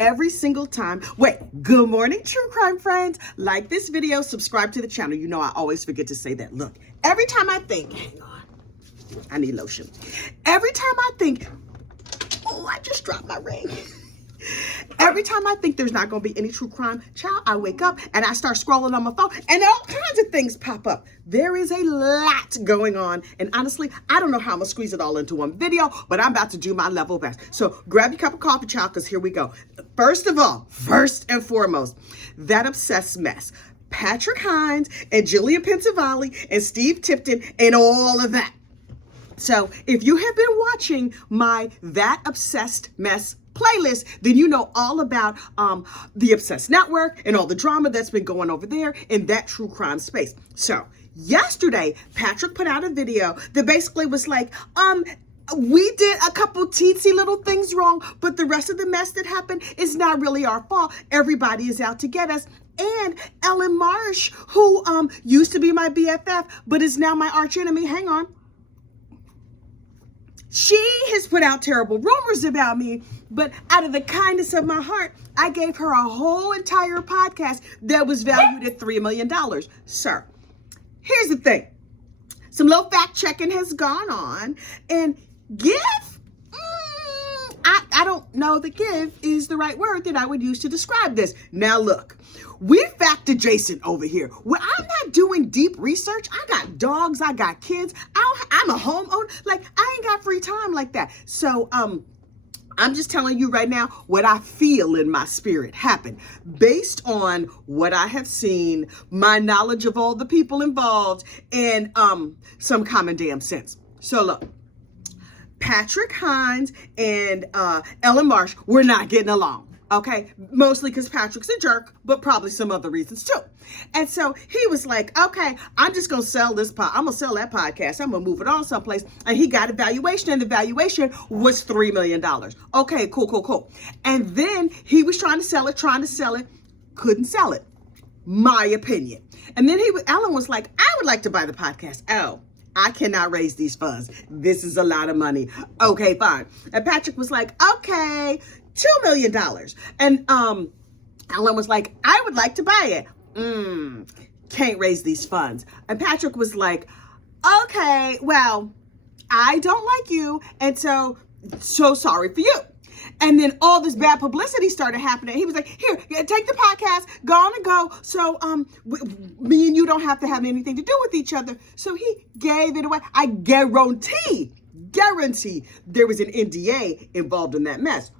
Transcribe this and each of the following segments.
every single time. Wait, good morning, true crime friends. Like this video, subscribe to the channel. You know I always forget to say that. Look, every time I think, hang on, I need lotion. Every time I think, oh, I just dropped my ring. Every time I think there's not going to be any true crime, child, I wake up and I start scrolling on my phone and all kinds of things pop up. There is a lot going on. And honestly, I don't know how I'm going to squeeze it all into one video, but I'm about to do my level best. So grab your cup of coffee, child, because here we go. First of all, first and foremost, that obsessed mess. Patrick Hinds and Julia Pensavalli and Steve Tipton and all of that. So if you have been watching my That Obsessed Mess playlist, then you know all about the Obsessed Network and all the drama that's been going over there in that true crime space. So yesterday, Patrick put out a video that basically was like, we did a couple teensy little things wrong, but the rest of the mess that happened is not really our fault. Everybody is out to get us. And Ellen Marsh, who used to be my BFF, but is now my arch enemy. Hang on. She has put out terrible rumors about me, but out of the kindness of my heart, I gave her a whole entire podcast that was valued at $3 million. Sir, here's the thing. Some little fact checking has gone on, and give, I don't know that give is the right word that I would use to describe this. Now look, we're fact adjacent over here. Well, I'm not doing deep research. I got dogs, I got kids. I'm a homeowner. Like, I ain't got free time like that. So, I'm just telling you right now what I feel in my spirit happened based on what I have seen, my knowledge of all the people involved, and some common damn sense. So look, Patrick Hinds and Ellen Marsh were not getting along. Okay, mostly because Patrick's a jerk, but probably some other reasons too. And so he was like, okay, I'm just going to sell this I'm going to sell that podcast. I'm going to move it on someplace. And he got a valuation, and the valuation was $3 million. Okay, cool. And then he was trying to sell it, couldn't sell it. My opinion. And then Ellen was like, I would like to buy the podcast. Oh, I cannot raise these funds. This is a lot of money. Okay, fine. And Patrick was like, okay, $2 million. And Ellen was like, I would like to buy it. Can't raise these funds. And Patrick was like, okay, well, I don't like you, and so sorry for you. And then all this bad publicity started happening. He was like, here, take the podcast, go on and go. So me and you don't have to have anything to do with each other. So he gave it away. I guarantee there was an NDA involved in that mess.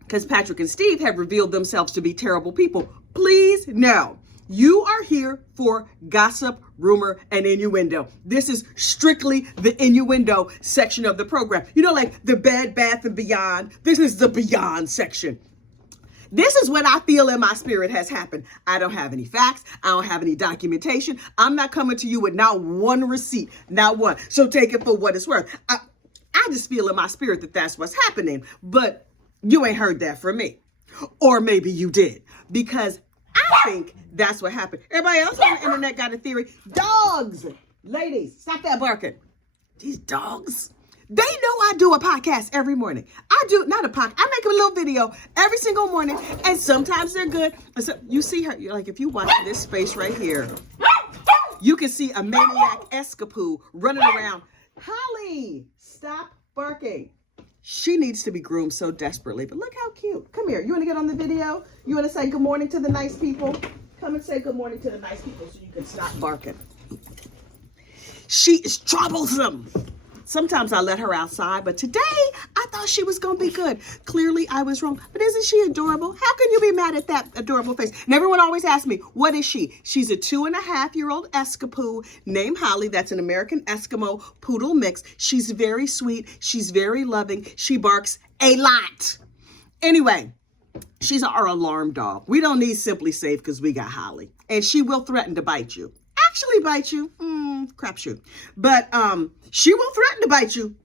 Because Patrick and Steve have revealed themselves to be terrible people. Please, no. You are here for gossip, rumor, and innuendo. This is strictly the innuendo section of the program. You know, like the Bed, Bath, and Beyond. This is the Beyond section. This is what I feel in my spirit has happened. I don't have any facts. I don't have any documentation. I'm not coming to you with not one receipt, not one. So take it for what it's worth. I just feel in my spirit that that's what's happening. But you ain't heard that from me. Or maybe you did. Because I think that's what happened. Everybody else on the internet got a theory. Dogs! Ladies, stop that barking. These dogs. They know I do a podcast every morning. I do, not a podcast. I make a little video every single morning. And sometimes they're good. So you see her, like if you watch this space right here, you can see a maniac escapade running around. Holly, stop barking. She needs to be groomed so desperately, but look how cute. Come here. You want to get on the video? You want to say good morning to the nice people? Come and say good morning to the nice people so you can stop barking. She is troublesome. Sometimes I let her outside, but today I thought she was going to be good. Clearly, I was wrong. But isn't she adorable? How can you be mad at that adorable face? And everyone always asks me, what is she? She's a 2.5-year-old escapade named Holly. That's an American Eskimo poodle mix. She's very sweet. She's very loving. She barks a lot. Anyway, she's our alarm dog. We don't need Simply Safe because we got Holly. And she will threaten to bite you. Actually bite you. Crapshoot. But she will threaten to bite you.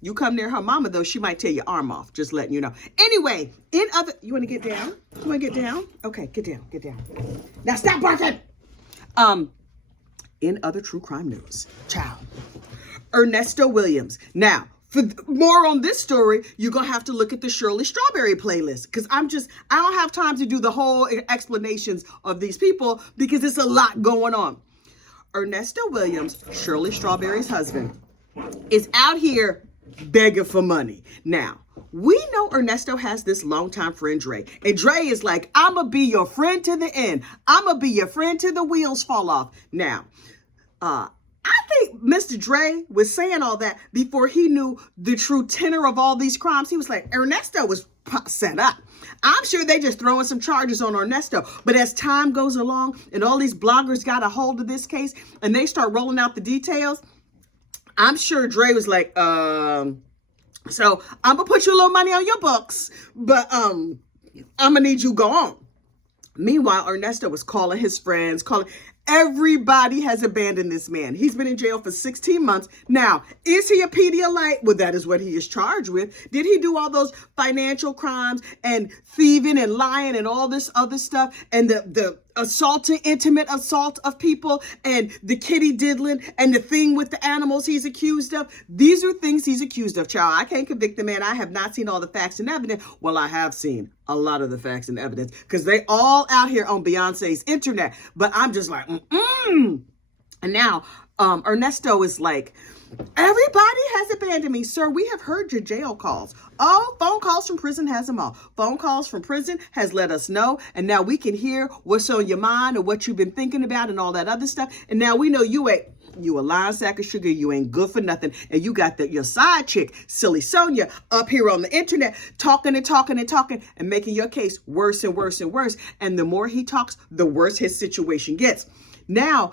You come near her mama, though, she might tear your arm off. Just letting you know. Anyway, you want to get down? You want to get down? Okay, get down. Now stop barking. In other true crime news, child, Ernesto Williams. Now, For more on this story, you're going to have to look at the Shirley Strawberry playlist, because I don't have time to do the whole explanations of these people because it's a lot going on. Ernesto Williams, Shirley Strawberry's husband, is out here begging for money. Now, we know Ernesto has this longtime friend, Dre. And Dre is like, I'm going to be your friend to the end. I'm going to be your friend till the wheels fall off. Now, I think Mr. Dre was saying all that before he knew the true tenor of all these crimes. He was like, Ernesto was set up. I'm sure they just throwing some charges on Ernesto. But as time goes along and all these bloggers got a hold of this case and they start rolling out the details, I'm sure Dre was like, so I'm going to put you a little money on your books, but I'm going to need you go on. Meanwhile, Ernesto was calling his friends, everybody has abandoned this man. He's been in jail for 16 months. Now, is he a Pedialyte? Well, that is what he is charged with. Did he do all those financial crimes and thieving and lying and all this other stuff and the intimate assault of people and the kitty diddling and the thing with the animals he's accused of? These are things he's accused of, child. I can't convict the man. I have not seen all the facts and evidence. Well, I have seen a lot of the facts and evidence because they all out here on Beyonce's internet. But I'm just like, And now Ernesto is like, everybody has abandoned me. Sir, we have heard your jail calls. Oh, phone calls from prison has them all. Phone calls from prison has let us know. And now we can hear what's on your mind or what you've been thinking about and all that other stuff. And now we know you a lying sack of sugar. You ain't good for nothing. And you got your side chick, Silly Sonia, up here on the internet talking and making your case worse and worse and worse. And the more he talks, the worse his situation gets. Now,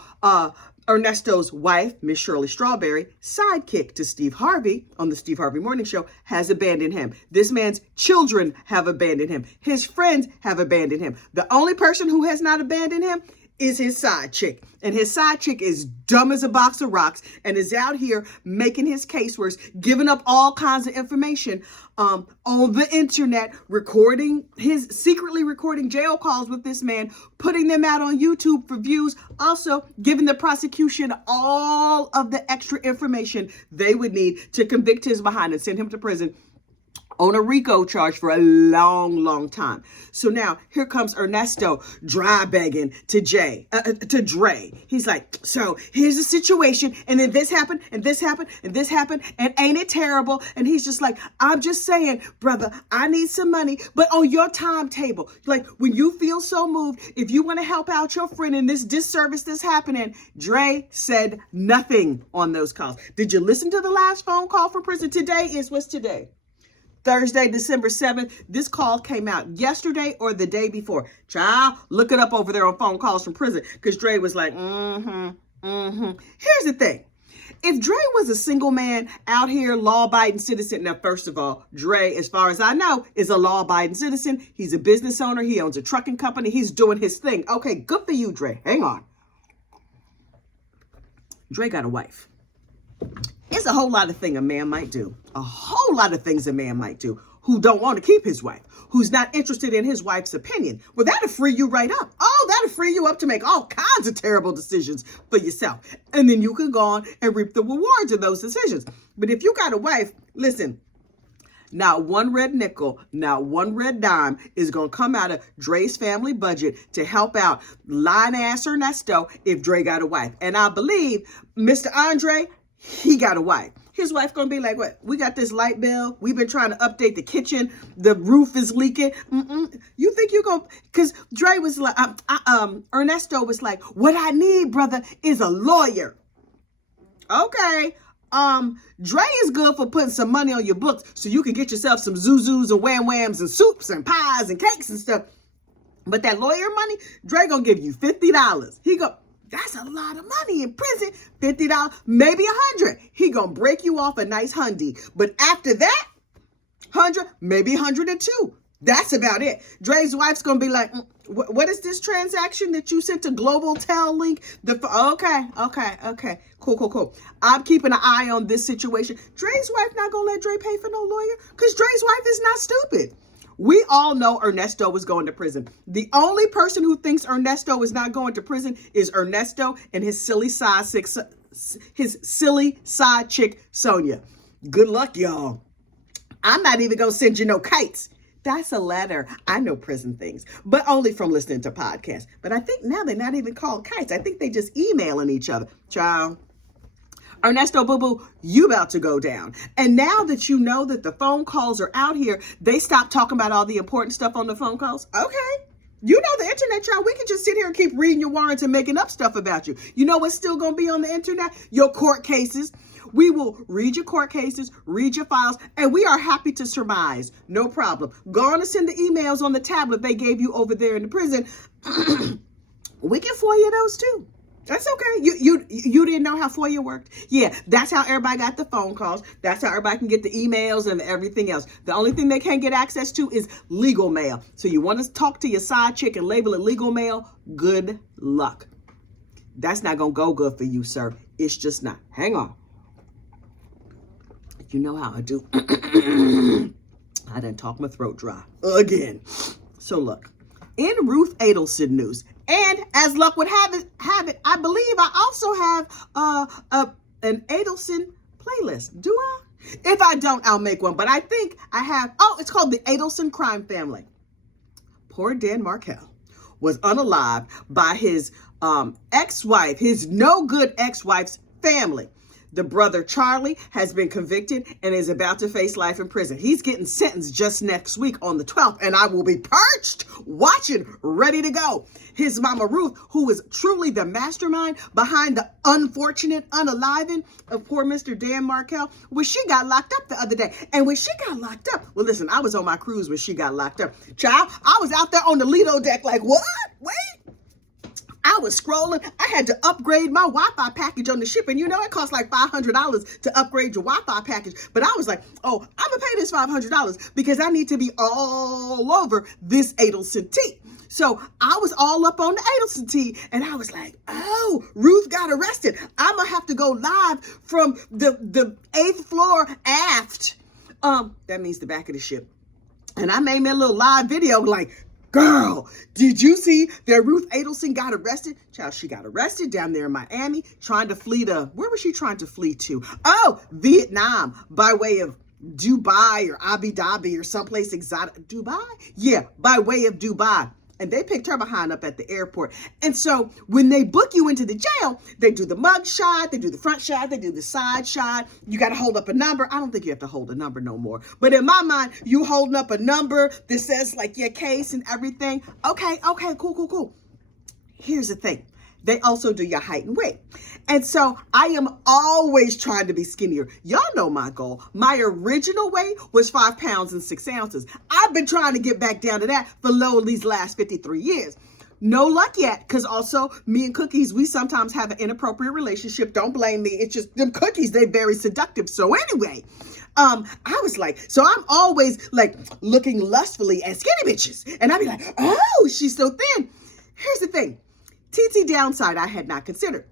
Ernesto's wife, Miss Shirley Strawberry, sidekick to Steve Harvey on the Steve Harvey Morning Show, has abandoned him. This man's children have abandoned him. His friends have abandoned him. The only person who has not abandoned him is his side chick. And his side chick is dumb as a box of rocks and is out here making his case worse, giving up all kinds of information on the internet, secretly recording jail calls with this man, putting them out on YouTube for views, also giving the prosecution all of the extra information they would need to convict his behind and send him to prison on a RICO charge for a long, long time. So now here comes Ernesto dry begging to Dre. He's like, so here's the situation. And then this happened and this happened and this happened. And ain't it terrible? And he's just like, I'm just saying, brother, I need some money, but on your timetable. Like when you feel so moved, if you want to help out your friend in this disservice that's happening. Dre said nothing on those calls. Did you listen to the last phone call from prison? What's today? Thursday, December 7th. This call came out yesterday or the day before. Child, look it up over there on phone calls from prison because Dre was like, Here's the thing. If Dre was a single man out here, law-abiding citizen, now, first of all, Dre, as far as I know, is a law-abiding citizen. He's a business owner. He owns a trucking company. He's doing his thing. Okay, good for you, Dre. Hang on. Dre got a wife. It's a whole lot of things a man might do. A whole lot of things a man might do who don't want to keep his wife, who's not interested in his wife's opinion. Well, that'll free you right up. Oh, that'll free you up to make all kinds of terrible decisions for yourself. And then you can go on and reap the rewards of those decisions. But if you got a wife, listen, not one red nickel, not one red dime is going to come out of Dre's family budget to help out lying ass Ernesto if Dre got a wife. And I believe Mr. Andre, he got a wife. His wife gonna be like, what? We got this light bill. We've been trying to update the kitchen. The roof is leaking. You think you're gonna, because Dre was like, Ernesto was like, what I need, brother, is a lawyer. Okay. Dre is good for putting some money on your books so you can get yourself some zuzus and wham-whams and soups and pies and cakes and stuff. But that lawyer money, Dre gonna give you $50. That's a lot of money in prison. $50, maybe $100. He gonna break you off a nice hundy. But after that, 100, maybe 102. That's about it. Dre's wife's gonna be like, what is this transaction that you sent to Global Tel Link? Okay. Cool. I'm keeping an eye on this situation. Dre's wife not gonna let Dre pay for no lawyer because Dre's wife is not stupid. We all know Ernesto was going to prison. The only person who thinks Ernesto is not going to prison is Ernesto and his silly side chick, Sonia. Good luck, y'all. I'm not even going to send you no kites. That's a letter. I know prison things, but only from listening to podcasts. But I think now they're not even called kites. I think they just emailing each other. Child. Ernesto Boo Boo, you about to go down. And now that you know that the phone calls are out here, they stop talking about all the important stuff on the phone calls. Okay. You know the internet, y'all. We can just sit here and keep reading your warrants and making up stuff about you. You know what's still going to be on the internet? Your court cases. We will read your court cases, read your files, and we are happy to surmise. No problem. Go on and send the emails on the tablet they gave you over there in the prison. We can FOIA those too. That's okay. You didn't know how FOIA worked? Yeah, that's how everybody got the phone calls. That's how everybody can get the emails and everything else. The only thing they can't get access to is legal mail. So you want to talk to your side chick and label it legal mail? Good luck. That's not going to go good for you, sir. It's just not. Hang on. You know how I do. I done talk my throat dry again. So look, in Ruth Adelson news, and as luck would have it, I believe I also have an Adelson playlist. Do I? If I don't, I'll make one. But I think I have. Oh, it's called the Adelson Crime Family. Poor Dan Markel was unalived by his ex-wife, his no good ex-wife's family. The brother Charlie has been convicted and is about to face life in prison. He's getting sentenced just next week on the 12th, and I will be perched, watching, ready to go. His mama Ruth, who is truly the mastermind behind the unfortunate unaliving of poor Mr. Dan Markel, well, she got locked up the other day. And when she got locked up, well, listen, I was on my cruise when she got locked up. Child, I was out there on the Lido deck like, what? Wait. I was scrolling. I had to upgrade my Wi-Fi package on the ship. And you know, it costs like $500 to upgrade your Wi-Fi package. But I was like, oh, I'm going to pay this $500 because I need to be all over this Adelson tea. So I was all up on the Adelson tea. And I was like, oh, Ruth got arrested. I'm going to have to go live from the 8th floor aft. That means the back of the ship. And I made me a little live video like, girl, did you see that Ruth Adelson got arrested? Child, she got arrested down there in Miami, trying to flee to, where was she trying to flee to? Oh, Vietnam, by way of Dubai or Abu Dhabi or someplace exotic. Dubai? Yeah, by way of Dubai. And they picked her behind up at the airport. And so when they book you into the jail, they do the mug shot, they do the front shot, they do the side shot. You got to hold up a number. I don't think you have to hold a number no more. But in my mind, you holding up a number that says like your case and everything. Okay, cool. Here's the thing. They also do your height and weight. And so I am always trying to be skinnier. Y'all know my goal. My original weight was 5 pounds and 6 ounces. I've been trying to get back down to that for these last 53 years. No luck yet, because also me and cookies, we sometimes have an inappropriate relationship. Don't blame me. It's just them cookies, they're very seductive. So anyway, I was like, so I'm always like looking lustfully at skinny bitches. And I'd be like, oh, she's so thin. Here's the thing. TT downside I had not considered.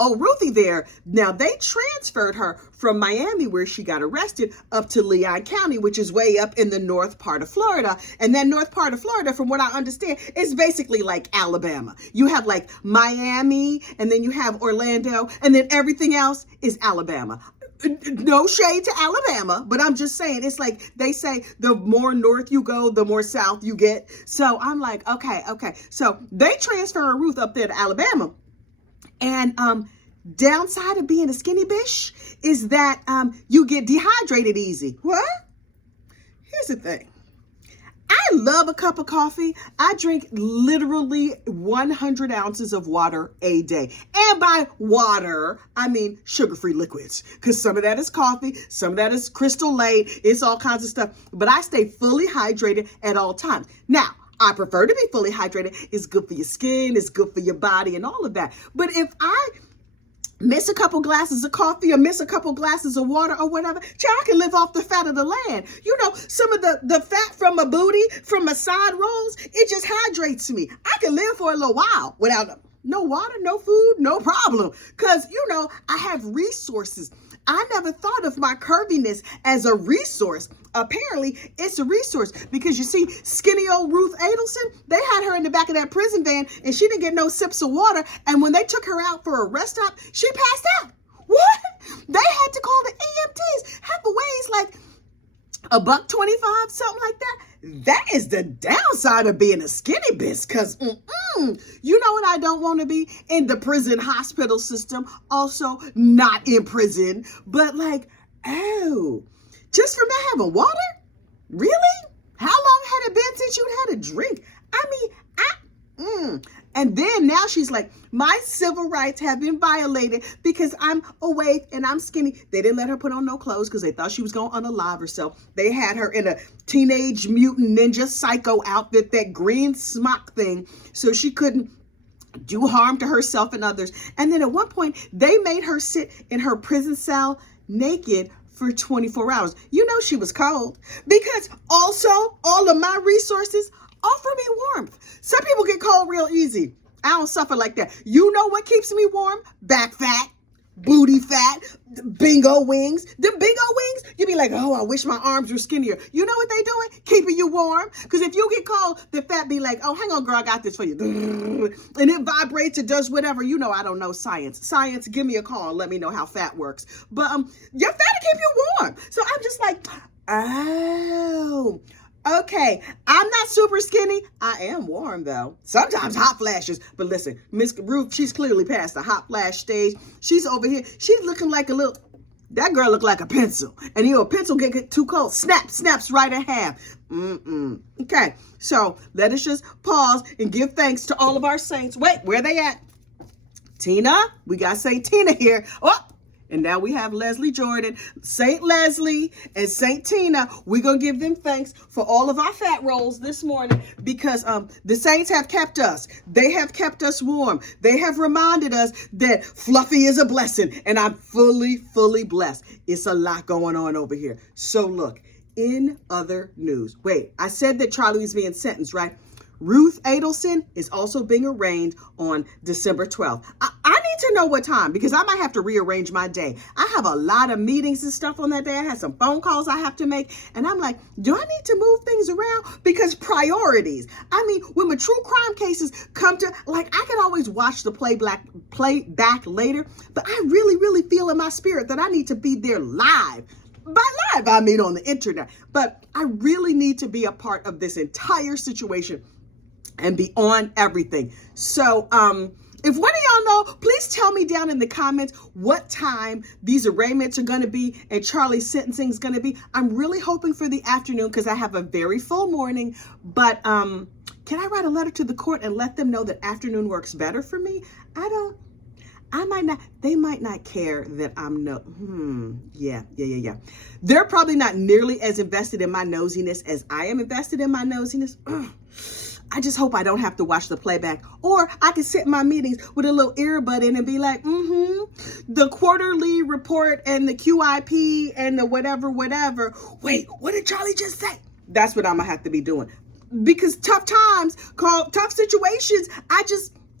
Oh, Ruthie there, now they transferred her from Miami where she got arrested up to Leon County, which is way up in the north part of Florida. And that north part of Florida, from what I understand, is basically like Alabama. You have like Miami, and then you have Orlando, and then everything else is Alabama. No shade to Alabama, but I'm just saying, it's like they say the more north you go, the more south you get. So I'm like, okay. So they transfer Ruth up there to Alabama. And downside of being a skinny bitch is that you get dehydrated easy. What? Here's the thing. I love a cup of coffee. I drink literally 100 ounces of water a day. And by water, I mean sugar-free liquids. Because some of that is coffee, some of that is Crystal Light. It's all kinds of stuff. But I stay fully hydrated at all times. Now, I prefer to be fully hydrated. It's good for your skin. It's good for your body and all of that. But if I miss a couple glasses of coffee or miss a couple glasses of water or whatever, child, I can live off the fat of the land. You know, some of the fat from my booty, from my side rolls, it just hydrates me. I can live for a little while without no water, no food, no problem. Because, you know, I have resources. I never thought of my curviness as a resource. Apparently, it's a resource because you see, skinny old Ruth Adelson, they had her in the back of that prison van and she didn't get no sips of water. And when they took her out for a rest stop, she passed out. What? They had to call the EMTs. Half the ways, like $1.25, something like that. That is the downside of being a skinny bitch, because you know what I don't want to be? In the prison hospital system. Also not in prison, but like, oh, just for not having water? Really? How long had it been since you'd had a drink? I mean, And then now she's like, my civil rights have been violated because I'm awake and I'm skinny. They didn't let her put on no clothes because they thought she was going to unalive herself. They had her in a Teenage Mutant Ninja Psycho outfit, that green smock thing, so she couldn't do harm to herself and others. And then at one point, they made her sit in her prison cell naked for 24 hours. You know she was cold, because also all of my resources offer me warmth. Some people get cold real easy. I don't suffer like that. You know what keeps me warm? Back fat, booty fat, bingo wings. The bingo wings, you be like, oh, I wish my arms were skinnier. You know what they doing? Keeping you warm. Because if you get cold, the fat be like, oh, hang on, girl, I got this for you. And it vibrates, it does whatever. You know I don't know science. Science, give me a call and let me know how fat works. But your fat will keep you warm. So I'm just like, oh, okay, I'm not super skinny. I am warm, though. Sometimes hot flashes. But listen, Miss Ruth, she's clearly past the hot flash stage. She's over here. She's looking like a little... That girl looked like a pencil. And you know, a pencil get too cold. Snaps right in half. Okay, so let us just pause and give thanks to all of our saints. Wait, where they at? Tina? We got Saint Tina here. Oh! And now we have Leslie Jordan, St. Leslie, and St. Tina. We're going to give them thanks for all of our fat rolls this morning, because the saints have kept us. They have kept us warm. They have reminded us that Fluffy is a blessing, and I'm fully blessed. It's a lot going on over here. So look, in other news. Wait, I said that Charlie was being sentenced, right? Ruth Adelson is also being arraigned on December 12th. I need to know what time, because I might have to rearrange my day. I have a lot of meetings and stuff on that day. I had some phone calls I have to make. And I'm like, do I need to move things around? Because priorities. I mean, when my true crime cases come to, like, I can always watch the playback later, but I really feel in my spirit that I need to be there live. By live, I mean on the internet. But I really need to be a part of this entire situation and be on everything. So if one of y'all know, please tell me down in the comments what time these arraignments are going to be and Charlie's sentencing is going to be. I'm really hoping for the afternoon, because I have a very full morning. But can I write a letter to the court and let them know that afternoon works better for me? I might not, they might not care that I'm yeah. They're probably not nearly as invested in my nosiness as I am invested in my nosiness. I just hope I don't have to watch the playback, or I can sit in my meetings with a little earbud in and be like, the quarterly report and the QIP and the whatever. Wait, what did Charlie just say? That's what I'm gonna have to be doing, because tough times call tough situations.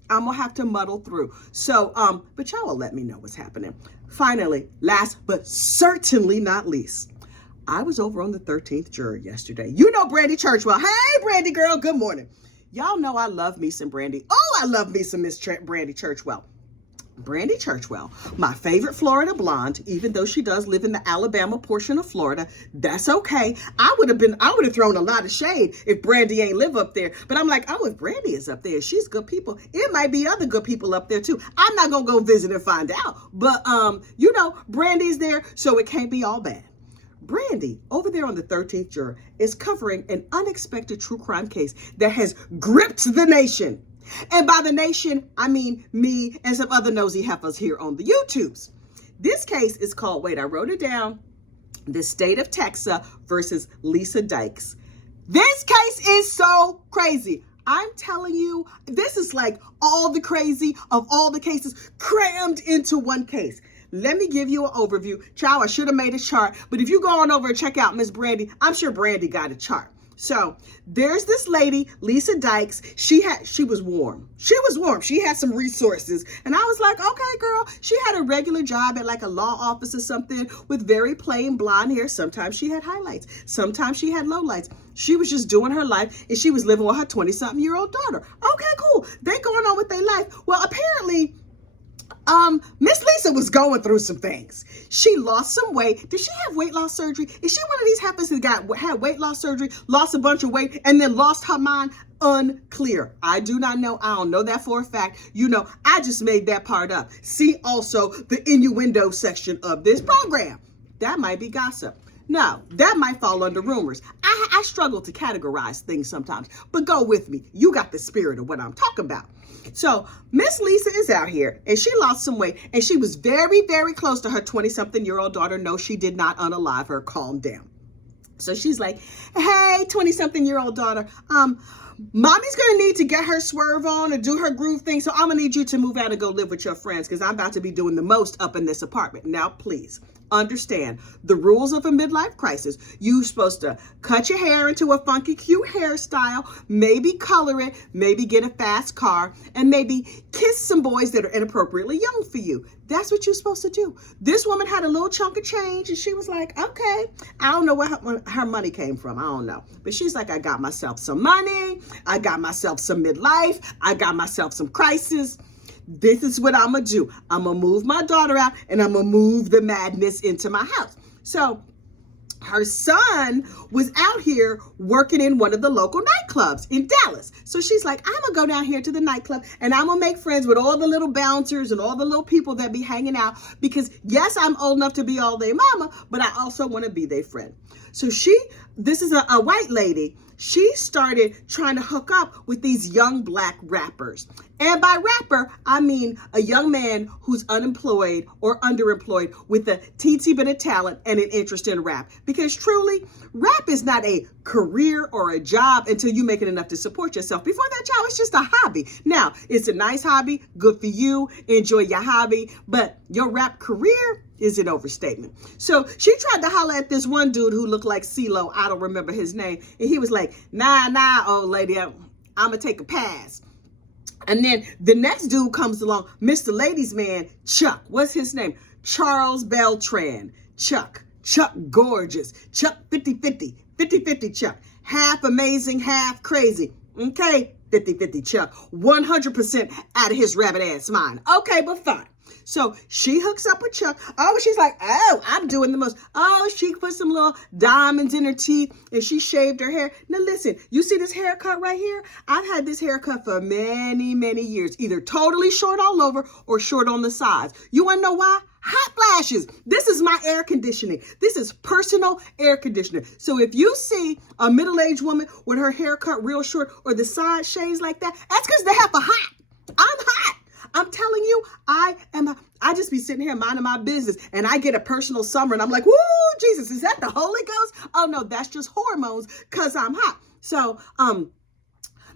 I'm gonna have to muddle through. So, but y'all will let me know what's happening. Finally, last but certainly not least, I was over on the 13th jury yesterday. You know Brandy Churchwell. Hey, Brandy girl, good morning. Y'all know I love me some Brandy. Oh, I love me some Miss Brandy Churchwell. Brandy Churchwell, my favorite Florida blonde, even though she does live in the Alabama portion of Florida. That's okay. I would have thrown a lot of shade if Brandy ain't live up there. But I'm like, oh, if Brandy is up there, she's good people. It might be other good people up there too. I'm not gonna go visit and find out. But you know, Brandy's there, so it can't be all bad. Brandy, over there on the 13th juror, is covering an unexpected true crime case that has gripped the nation. And by the nation, I mean me and some other nosy heifers here on the YouTubes. This case is called, wait, I wrote it down, the State of Texas versus Lisa Dykes. This case is so crazy. I'm telling you, this is like all the crazy of all the cases crammed into one case. Let me give you an overview. Child, I should have made a chart, but if you go on over and check out Miss Brandy, I'm sure Brandy got a chart. So there's this lady, Lisa Dykes. She was warm. She had some resources. And I was like, okay, girl. She had a regular job at like a law office or something with very plain blonde hair. Sometimes she had highlights. Sometimes she had lowlights. She was just doing her life, and she was living with her 20-something-year-old daughter. Okay, cool. They going on with their life. Well, apparently, Miss Lisa was going through some things. She lost some weight. Did she have weight loss surgery? Is she one of these heifers that had weight loss surgery, lost a bunch of weight, and then lost her mind? Unclear. I do not know. I don't know that for a fact. I just made that part up. See also the innuendo section of this program. That might be gossip. No, that might fall under rumors. I struggle to categorize things sometimes, but go with me. You got the spirit of what I'm talking about. So Miss Lisa is out here and she lost some weight and she was very, very close to her 20-something-year-old daughter. No, she did not unalive her. Calm down. So she's like, hey, 20-something-year-old daughter, mommy's going to need to get her swerve on and do her groove thing. So I'm going to need you to move out and go live with your friends because I'm about to be doing the most up in this apartment. Now, please understand the rules of a midlife crisis. You're supposed to cut your hair into a funky, cute hairstyle, maybe color it, maybe get a fast car, and maybe kiss some boys that are inappropriately young for you. That's what you're supposed to do. This woman had a little chunk of change and she was like, okay, I don't know where her money came from. I don't know. But she's like, I got myself some money. I got myself some midlife. I got myself some crisis. This is what I'm going to do. I'm going to move my daughter out and I'm going to move the madness into my house. So her son was out here working in one of the local nightclubs in Dallas. So she's like, I'm going to go down here to the nightclub and I'm going to make friends with all the little bouncers and all the little people that be hanging out because yes, I'm old enough to be all their mama, but I also want to be their friend. So this is a white lady. She started trying to hook up with these young black rappers. And by rapper, I mean a young man who's unemployed or underemployed with a teensy bit of talent and an interest in rap. Because truly, rap is not a career or a job until you make it enough to support yourself. Before that, child, it's just a hobby. Now, it's a nice hobby, good for you, enjoy your hobby, but your rap career is an overstatement. So she tried to holler at this one dude who looked like CeeLo. I don't remember his name. And he was like, nah, old lady, I'm going to take a pass. And then the next dude comes along, Mr. Ladies Man, Chuck. What's his name? Charles Beltran. Chuck Gorgeous. Chuck 50-50 Chuck. Half amazing, half crazy. Okay, 50-50 Chuck. 100% out of his rabbit ass mind. Okay, but fine. So she hooks up with Chuck. Oh, she's like, oh, I'm doing the most. Oh, she put some little diamonds in her teeth and she shaved her hair. Now listen, you see this haircut right here? I've had this haircut for many, many years, either totally short all over or short on the sides. You want to know why? Hot flashes. This is my air conditioning. This is personal air conditioning. So if you see a middle-aged woman with her hair cut real short or the side shaves like that, that's because the heifer hot. I'm hot. I'm telling you, I just be sitting here minding my business and I get a personal summer and I'm like, woo, Jesus, is that the Holy Ghost? Oh no, that's just hormones because I'm hot. So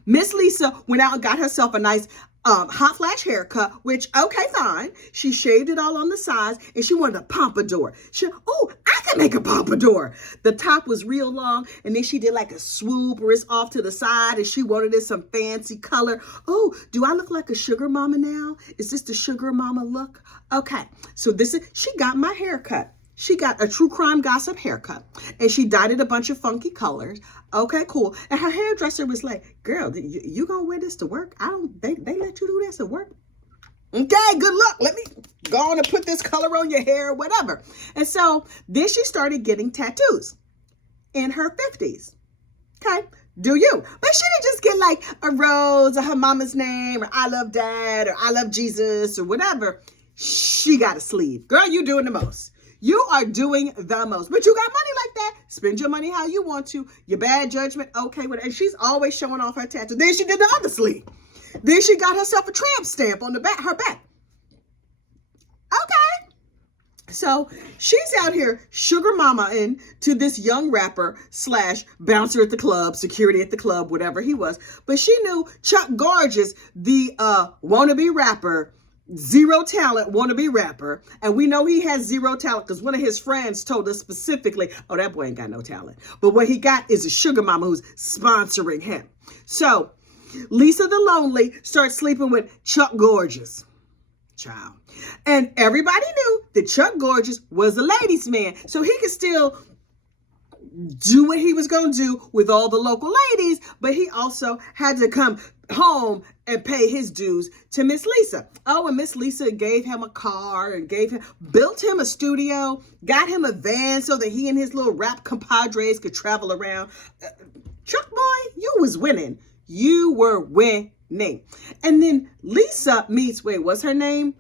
Miss Lisa went out and got herself a nice hot flash haircut, which, okay, fine. She shaved it all on the sides and she wanted a pompadour. I can make a pompadour. The top was real long and then she did like a swoop where it's off to the side and she wanted it some fancy color. Oh, do I look like a sugar mama now? Is this the sugar mama look? Okay, so she got my haircut. She got a true crime gossip haircut and she dyed it a bunch of funky colors. Okay, cool. And her hairdresser was like, girl, you gonna wear this to work? They let you do this at work? Okay, good luck. Let me go on and put this color on your hair or whatever. And so then she started getting tattoos in her 50s. Okay, do you? But she didn't just get like a rose or her mama's name or I love dad or I love Jesus or whatever. She got a sleeve. Girl, you doing the most. You are doing the most, but you got money like that. Spend your money how you want to. Your bad judgment, okay. And she's always showing off her tattoo. Then she did the other sleeve. Then she got herself a tramp stamp on her back. Okay. So she's out here sugar mama-ing to this young rapper / bouncer at the club, security at the club, whatever he was. But she knew Chuck Gorgeous, the wannabe rapper, zero talent wannabe rapper, and we know he has zero talent because one of his friends told us specifically, oh, that boy ain't got no talent. But what he got is a sugar mama who's sponsoring him. So Lisa the Lonely starts sleeping with Chuck Gorgeous. Child. And everybody knew that Chuck Gorgeous was a ladies' man, so he could still do what he was going to do with all the local ladies, but he also had to come home and pay his dues to Miss Lisa. Oh, and Miss Lisa gave him a car and built him a studio, got him a van so that he and his little rap compadres could travel around. Chuck boy, you was winning. You were winning. And then Lisa meets, what's her name?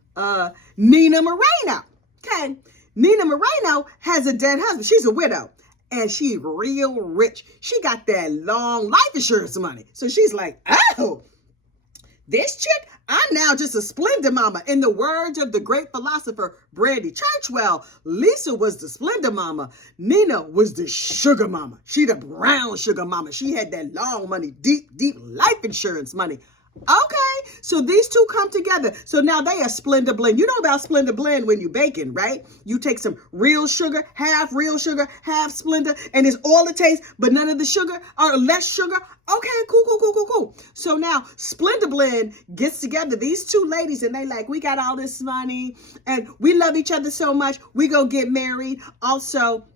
Nina Moreno. Okay. Nina Moreno has a dead husband. She's a widow. And she real rich. She got that long life insurance money. So she's like, oh, this chick, I'm now just a Splenda mama. In the words of the great philosopher Brandy Churchwell, Lisa was the Splenda mama. Nina was the sugar mama. She the brown sugar mama. She had that long money, deep life insurance money. Okay, so these two come together. So now they are Splenda blend. You know about Splenda blend when you baking, right? You take some real sugar, half Splenda, and it's all it tastes, but none of the sugar or less sugar. Okay, cool. So now Splenda blend gets together, these two ladies, and they like, we got all this money and we love each other so much. We gonna get married. Also,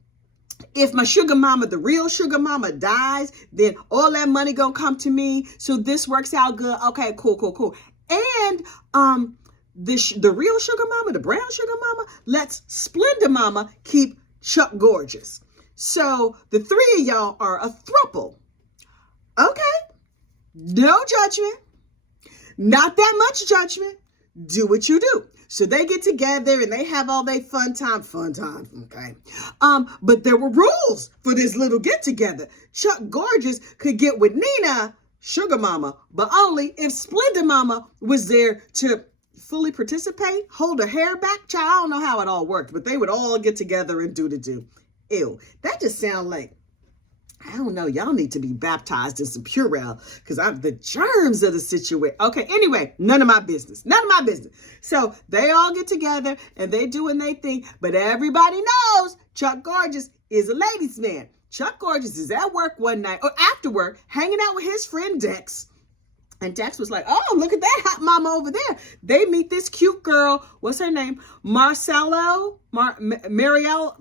if my sugar mama, the real sugar mama dies, then all that money gonna come to me. So this works out good. Okay, cool. And the real sugar mama, the brown sugar mama, lets Splenda mama keep Chuck Gorgeous. So the three of y'all are a throuple. Okay, no judgment, not that much judgment. Do what you do. So they get together and they have all their fun time, okay? But there were rules for this little get together. Chuck Gorgeous could get with Nina, sugar mama, but only if Splenda mama was there to fully participate, hold her hair back. Child, I don't know how it all worked, but they would all get together and do the do. Ew, that just sounds like, I don't know, y'all need to be baptized in some Purell because I'm the germs of the situation. Okay, anyway, none of my business. So they all get together and they doing their thing, but everybody knows Chuck Gorgeous is a ladies' man. Chuck Gorgeous is at work one night or after work hanging out with his friend Dex. And Dex was like, oh, look at that hot mama over there. They meet this cute girl. What's her name? Maricello? Maricello?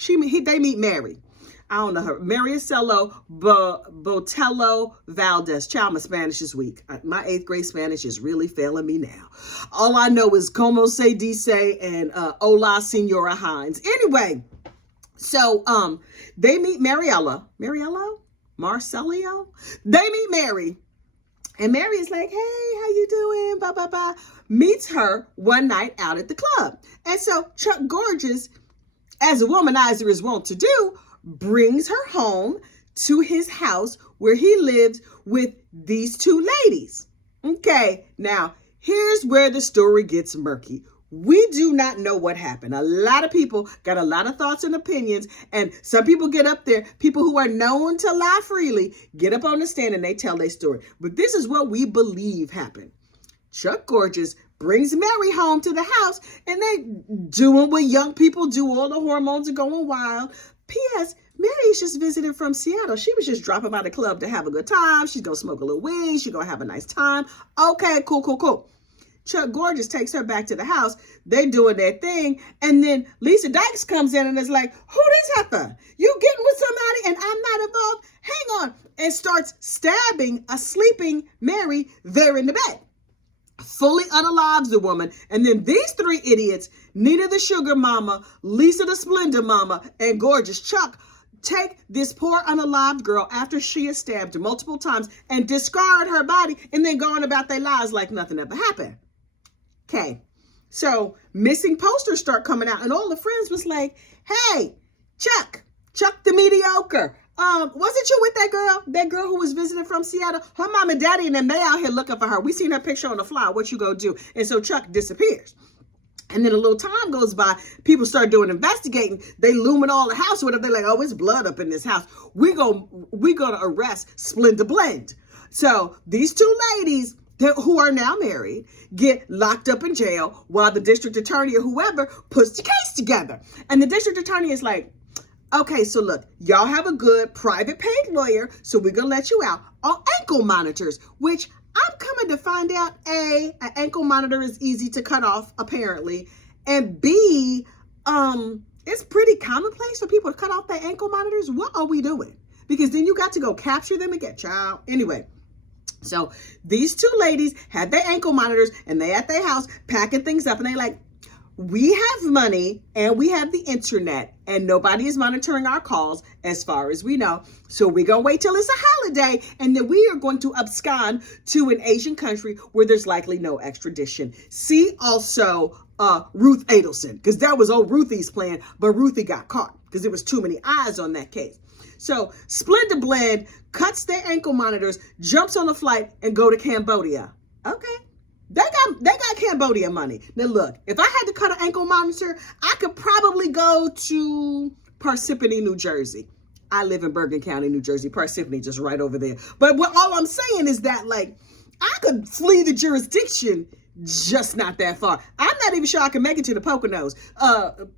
They meet Mary. I don't know her. Maricello Botello Valdez. Child, my Spanish is weak. My 8th grade Spanish is really failing me now. All I know is como se dice and hola, Senora Hinds. Anyway, so they meet Marcello. They meet Mary. And Mary is like, hey, how you doing? Blah, blah, blah. Meets her one night out at the club. And so Chuck Gorgeous, as a womanizer is wont to do, brings her home to his house where he lives with these two ladies. Okay, now here's where the story gets murky. We do not know what happened. A lot of people got a lot of thoughts and opinions, and some people get up there, people who are known to lie freely, get up on the stand and they tell their story. But this is what we believe happened. Chuck Gorgeous brings Mary home to the house and they doing what young people do. All the hormones are going wild. P.S. Mary is just visiting from Seattle. She was just dropping by the club to have a good time. She's going to smoke a little weed. She's going to have a nice time. Okay, cool. Chuck Gorgeous takes her back to the house. They doing their thing. And then Lisa Dykes comes in and is like, who this heifer? You getting with somebody and I'm not involved? Hang on. And starts stabbing a sleeping Mary there in the bed. Fully unalives the woman. And then these three idiots, Nina the sugar mama, Lisa the Splenda mama, and Gorgeous Chuck, take this poor unalived girl after she is stabbed multiple times and discard her body and then go on about their lives like nothing ever happened. Okay, so missing posters start coming out and all the friends was like, hey, Chuck the mediocre. Wasn't you with that girl who was visiting from Seattle? Her mom and daddy and them, they out here looking for her. We seen her picture on the flyer. What you gonna do? And so Chuck disappears. And then a little time goes by. People start doing investigating. They looming all the house. Whatever. They're like, oh, it's blood up in this house. We're gonna arrest Splenda Blend. So these two ladies who are now married get locked up in jail while the district attorney or whoever puts the case together. And the district attorney is like, okay, so look, y'all have a good private paid lawyer, so we're going to let you out on ankle monitors, which I'm coming to find out, A, an ankle monitor is easy to cut off, apparently, and B, it's pretty commonplace for people to cut off their ankle monitors. What are we doing? Because then you got to go capture them and get child. Anyway, so these two ladies had their ankle monitors and they at their house packing things up, and they like, we have money and we have the internet and nobody is monitoring our calls as far as we know. So we're going to wait till it's a holiday and then we are going to abscond to an Asian country where there's likely no extradition. See also Ruth Adelson, because that was old Ruthie's plan, but Ruthie got caught because there was too many eyes on that case. So Splendor Blend cuts their ankle monitors, jumps on a flight and go to Cambodia. Okay. They got Cambodia money. Now look, if I had to cut an ankle monitor, I could probably go to Parsippany, New Jersey. I live in Bergen County, New Jersey. Parsippany just right over there. But all I'm saying is that like I could flee the jurisdiction, just not that far. I'm not even sure I can make it to the Poconos.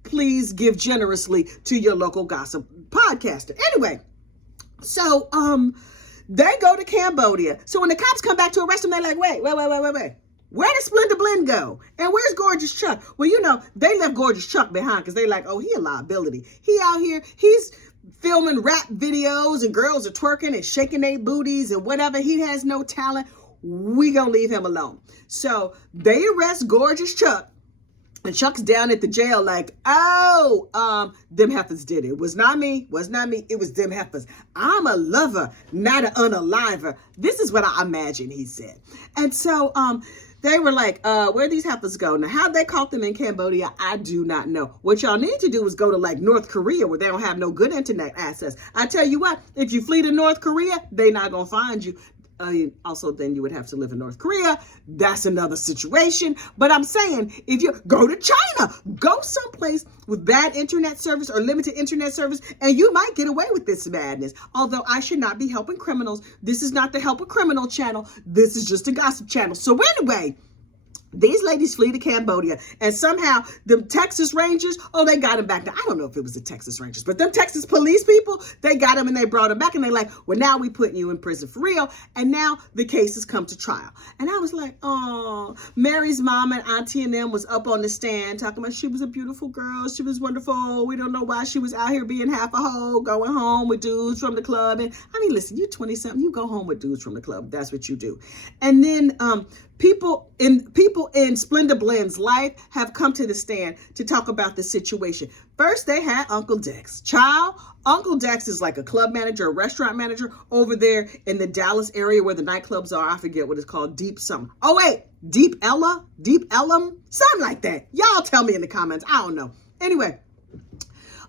Please give generously to your local gossip podcaster. Anyway, so they go to Cambodia. So when the cops come back to arrest them, they're like, wait. Where did Splendor Blend go? And where's Gorgeous Chuck? Well, you know, they left Gorgeous Chuck behind because they like, oh, he a liability. He out here, he's filming rap videos and girls are twerking and shaking their booties and whatever. He has no talent. We gonna leave him alone. So they arrest Gorgeous Chuck. And Chuck's down at the jail like, oh, them heifers did it. It was not me. It was them heifers. I'm a lover, not an unaliver. This is what I imagine he said. And so they were like, where'd these heifers go? Now, how they caught them in Cambodia, I do not know. What y'all need to do is go to like North Korea where they don't have no good internet access. I tell you what, if you flee to North Korea, they not going to find you. Also, then you would have to live in North Korea. That's another situation. But I'm saying, if you go to China, go someplace with bad internet service or limited internet service, and you might get away with this madness. Although I should not be helping criminals. This is not the Help a Criminal channel. This is just a gossip channel. So anyway, these ladies flee to Cambodia, and somehow the Texas Rangers, they got him back. Now, I don't know if it was the Texas Rangers, but them Texas police people, they got him and they brought him back, and they like, well, now we putting you in prison for real, and now the case has come to trial. And I was like, oh, Mary's mom and auntie and them was up on the stand talking about she was a beautiful girl, she was wonderful, we don't know why she was out here being half a hoe, going home with dudes from the club. And I mean, listen, you're 20-something, you go home with dudes from the club, that's what you do. And then people in Splendor Blend's life have come to the stand to talk about the situation. First, they had Uncle Dex. Child, Uncle Dex is like a club manager, a restaurant manager over there in the Dallas area where the nightclubs are. I forget what it's called. Deep something. Oh, wait. Deep Ellum? Something like that. Y'all tell me in the comments. I don't know. Anyway,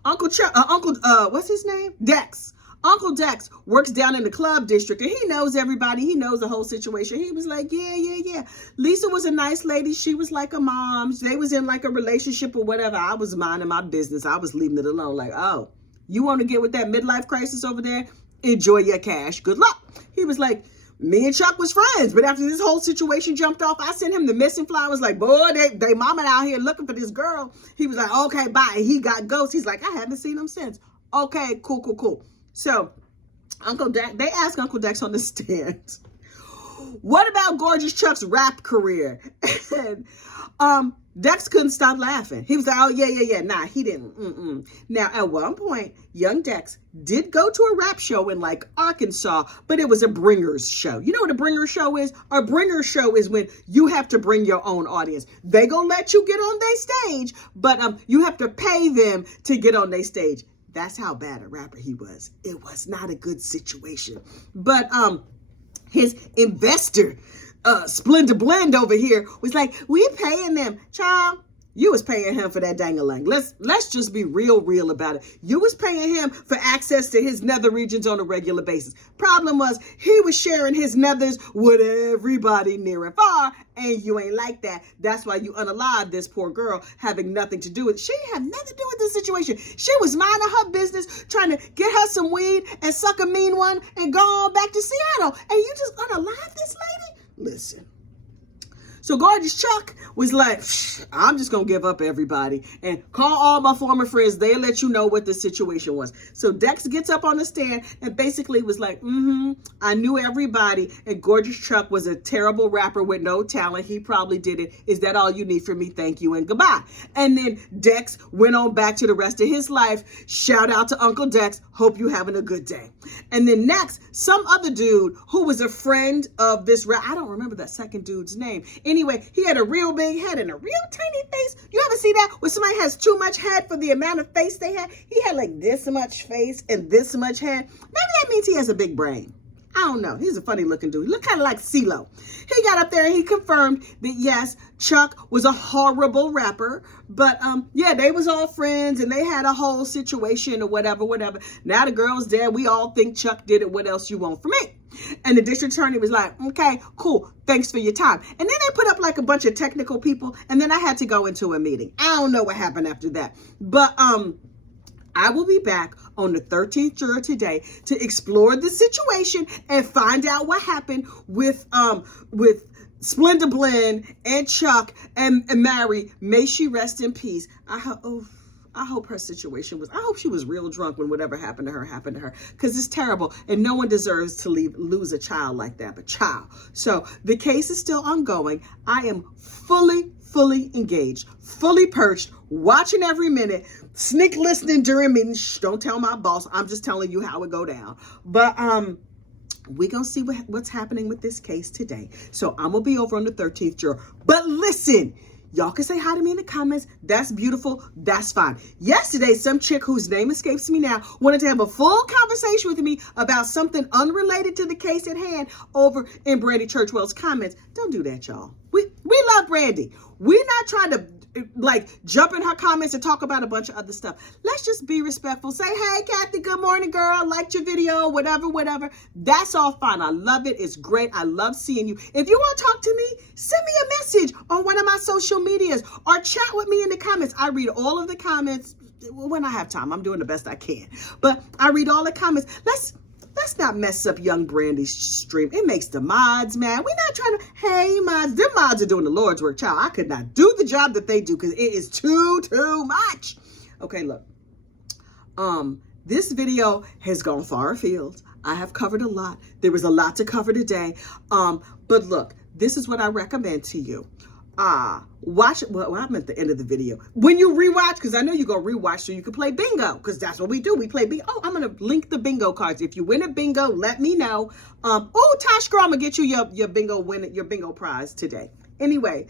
what's his name? Dex. Uncle Dex works down in the club district and he knows everybody. He knows the whole situation. He was like, yeah. Lisa was a nice lady. She was like a mom. They was in like a relationship or whatever. I was minding my business. I was leaving it alone. Like, oh, you want to get with that midlife crisis over there? Enjoy your cash. Good luck. He was like, me and Chuck was friends. But after this whole situation jumped off, I sent him the missing fly. I was like, boy, they mama out here looking for this girl. He was like, okay, bye. He got ghosts. He's like, I haven't seen him since. Okay, cool. So Uncle Dex, they asked Uncle Dex on the stand, what about Gorgeous Chuck's rap career? And Dex couldn't stop laughing. He was like, oh, yeah. Nah, he didn't. Now, at one point, young Dex did go to a rap show in like Arkansas, but it was a bringers show. You know what a bringer show is? A bringer show is when you have to bring your own audience. They gonna let you get on their stage, but you have to pay them to get on their stage. That's how bad a rapper he was. It was not a good situation. But his investor, Splendor Blend over here, was like, we paying them. Child, you was paying him for that dang-a-lang. Let's just be real about it. You was paying him for access to his nether regions on a regular basis. Problem was, he was sharing his nethers with everybody near and far, and you ain't like that. That's why you unalived this poor girl having nothing to do with it. She had nothing to do with this situation. She was minding her business, trying to get her some weed and suck a mean one and go on back to Seattle. And you just unalive this lady? Listen. So So Gorgeous Chuck was like, I'm just going to give up everybody and call all my former friends. They'll let you know what the situation was. So Dex gets up on the stand and basically was like, I knew everybody. And Gorgeous Chuck was a terrible rapper with no talent. He probably did it. Is that all you need from me? Thank you and goodbye. And then Dex went on back to the rest of his life. Shout out to Uncle Dex. Hope you having a good day. And then next, some other dude who was a friend of this I don't remember that second dude's name. Anyway, he had a real big head and a real tiny face. You ever see that? When somebody has too much head for the amount of face they had? He had like this much face and this much head. Maybe that means he has a big brain. I don't know. He's a funny looking dude. He looked kind of like CeeLo. He got up there and he confirmed that yes, Chuck was a horrible rapper. But yeah, they was all friends and they had a whole situation or whatever. Now the girl's dead. We all think Chuck did it. What else you want from me? And the district attorney was like, okay, cool. Thanks for your time. And then they put up like a bunch of technical people. And then I had to go into a meeting. I don't know what happened after that. But I will be back on the 13th juror today to explore the situation and find out what happened with Splenda Blend and Chuck and Mary. May she rest in peace. I hope her situation was, I hope she was real drunk when whatever happened to her, because it's terrible and no one deserves to lose a child like that, but child. So the case is still ongoing. I am fully engaged, fully perched, watching every minute, sneak listening during meetings. Shh, don't tell my boss. I'm just telling you how it go down. But we're going to see what's happening with this case today. So I'm going to be over on the 13th juror. But listen, y'all can say hi to me in the comments. That's beautiful. That's fine. Yesterday, some chick whose name escapes me now wanted to have a full conversation with me about something unrelated to the case at hand over in Brandy Churchwell's comments. Don't do that, y'all. We love Brandy. We're not trying to like jump in her comments and talk about a bunch of other stuff. Let's just be respectful. Say, hey, Kathy, good morning, girl. Liked your video, whatever. That's all fine. I love it. It's great. I love seeing you. If you want to talk to me, send me a message on one of my social medias or chat with me in the comments. I read all of the comments when I have time. I'm doing the best I can. But I read all the comments. Let's not mess up young Brandy's stream. It makes the mods mad. We're not trying to, hey, mods. Them mods are doing the Lord's work, child. I could not do the job that they do because it is too much. Okay, look. This video has gone far afield. I have covered a lot. There was a lot to cover today. But look, this is what I recommend to you. Watch it. Well, I'm at the end of the video. When you rewatch, because I know you're going to rewatch so you can play bingo, because that's what we do. We play bingo. Oh, I'm going to link the bingo cards. If you win a bingo, let me know. Oh, Tosh girl, I'm going to get you your bingo prize today. Anyway,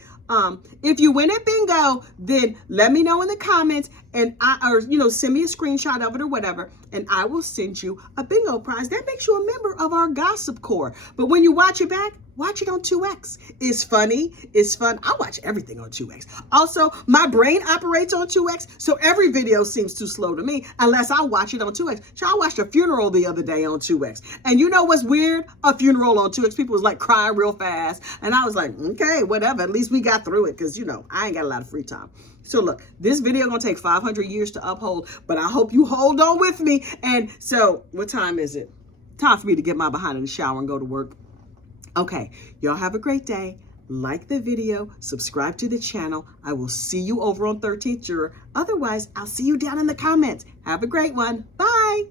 if you win at bingo, then let me know in the comments and send me a screenshot of it or whatever, and I will send you a bingo prize. That makes you a member of our Gossip Corps. But when you watch it back, watch it on 2X. It's funny. It's fun. I watch everything on 2X. Also, my brain operates on 2X, so every video seems too slow to me unless I watch it on 2X. So I watched a funeral the other day on 2X. And you know what's weird? A funeral on 2X. People was like crying real fast. And I was like, okay, whatever. At least we got through it because, I ain't got a lot of free time. So look, this video gonna take 500 years to uphold, but I hope you hold on with me. And so what time is it? Time for me to get my behind in the shower and go to work. Okay, y'all have a great day. Like the video, subscribe to the channel. I will see you over on 13th Juror. Otherwise, I'll see you down in the comments. Have a great one. Bye.